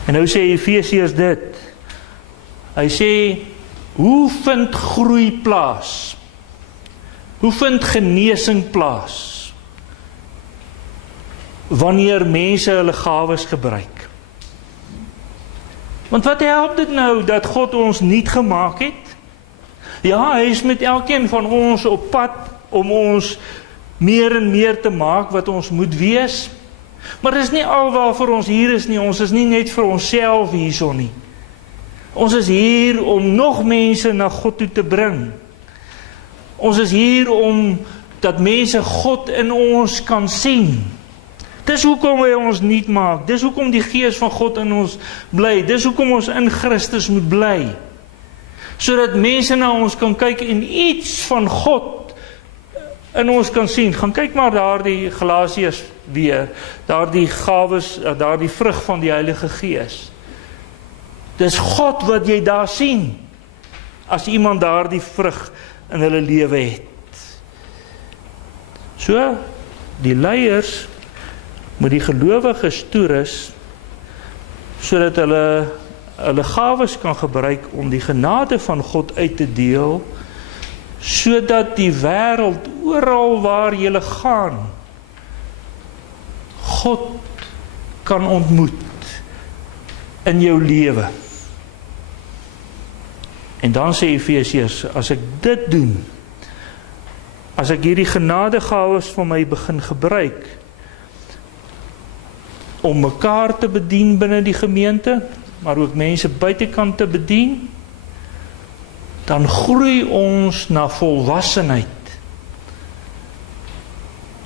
En nou sê Efesiërs dit. Hy sê, hoe vind groei plaas? Hoe vind genesing plaas? Wanneer mense hulle gawes gebruik. Want wat help dit nou dat God ons nuut gemaak het? Ja, hy is met elkeen van ons op pad om ons meer en meer te maak wat ons moet wees. Maar dis nie al waarvoor ons hier is nie, ons is nie net vir onsself hierso nie. Ons is hier om nog mense na God toe te bring. Ons is hier om dat mense God in ons kan sien. Dis hoekom hy ons nuut maak, dis hoekom die Gees van God in ons bly, dis hoekom ons in Christus moet bly. Sodat mense na ons kan kyk en iets van God in ons kan sien. Gaan kyk maar daar die Galasiërs weer, daar die gawes, daar die vrug van die Heilige Gees. Dis God wat jy daar sien, as iemand daar die vrug in hulle lewe het. So, die leiers moet die gelowiges toerus, sodat hulle gawes kan gebruik om die genade van God uit te deel, sodat die wêreld oral waar jy gaan, God kan ontmoet in jou lewe. En dan sê Efesiërs, as ek dit doen, as ek hierdie genadegawes van my begin gebruik, om mekaar te bedien binne die gemeente, maar ook mense buitekant te bedien, dan groei ons na volwassenheid,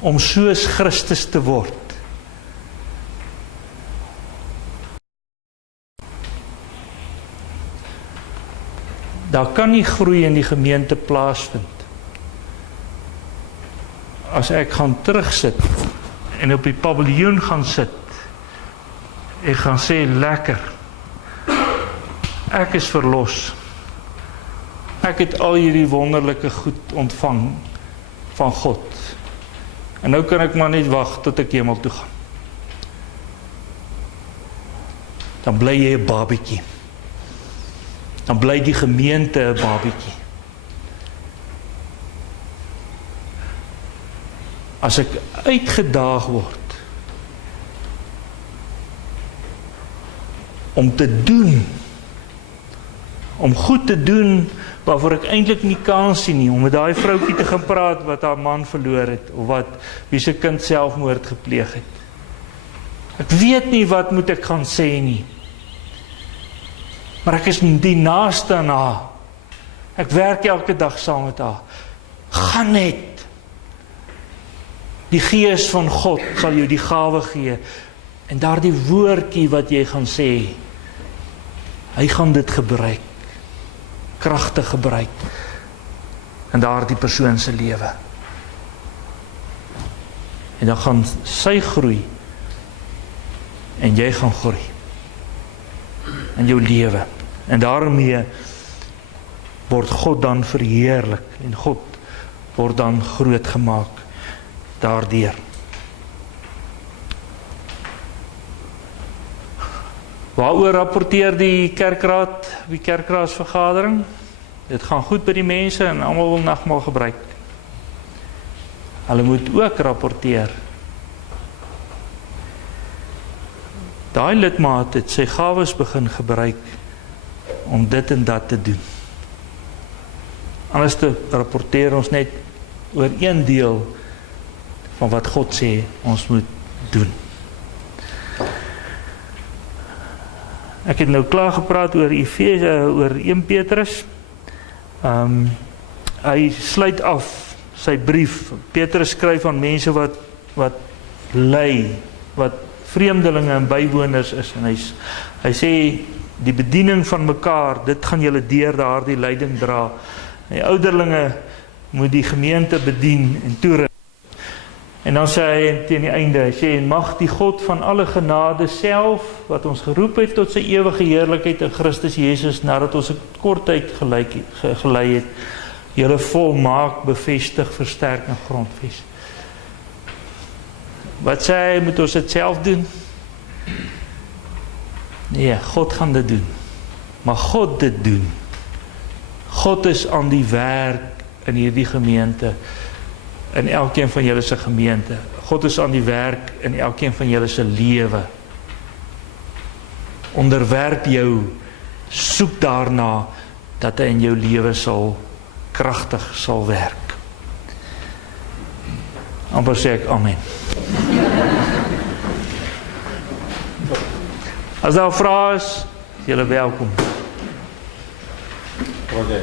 om soos Christus te word. Daar kan nie groei in die gemeente plaasvind, as ek gaan terugsit, en op die paviljoen gaan sit, ek gaan sê, lekker, ek is verlos, ek het al hierdie wonderlike goed ontvang van God, en nou kan ek maar net wag tot ek hemel toe gaan. Dan bly jy 'n babietjie, dan bly die gemeente 'n babietjie. As ek uitgedaag word, om te doen, om goed te doen, waarvoor ek eintlik nie kans sien nie, om met daai vroukie te gaan praat wat haar man verloor het, of wat wie se kind selfmoord gepleeg het. Ek weet nie wat moet ek gaan sê nie, maar ek is die naaste aan haar. Ek werk elke dag saam met haar. Gaan net. Die Gees van God sal jou die gawe gee, en daardie woordjie wat jy gaan sê, hy gaan dit gebruik, kragtig gebruik, in daardie persoon se lewe. En dan gaan sy groei, en jy gaan groei, in jou lewe. En daarmee word God dan verheerlik, en God word dan groot gemaak daardeur. Waaroor rapporteer die kerkraadsvergadering? Dit gaan goed by die mense en almal wil nagmaal gebruik. Hulle moet ook rapporteer. Daai lidmaat het sy gawes begin gebruik om dit en dat te doen. Anders te rapporteer ons net oor een deel van wat God sê ons moet doen. Ek het nou klaar gepraat oor oor 1 Petrus. Hy sluit af sy brief. Petrus skryf aan mense wat ly, wat vreemdelinge en bywoners is, en hy sê die bediening van mekaar, dit gaan julle deur daardie lyding dra. Die ouderlinge moet die gemeente bedien en toerus. En dan sê hy teen die einde, hy sê, en mag die God van alle genade self, wat ons geroep het tot sy ewige heerlikheid in Christus Jesus, nadat ons 'n kort tyd gelei het, julle volmaak, bevestig, versterk en grondves. Wat sê hy, moet ons dit self doen? Nee, God gaan dit doen. Maar God dit doen. God is aan die werk in hierdie gemeente, in elkeen van julle se gemeente. God is aan die werk in elkeen van julle se lewe. Onderwerp jou, soek daarna, dat hy in jou lewe kragtig sal werk. Amper sê ek amen. As daar vrae is, julle welkom. Roger.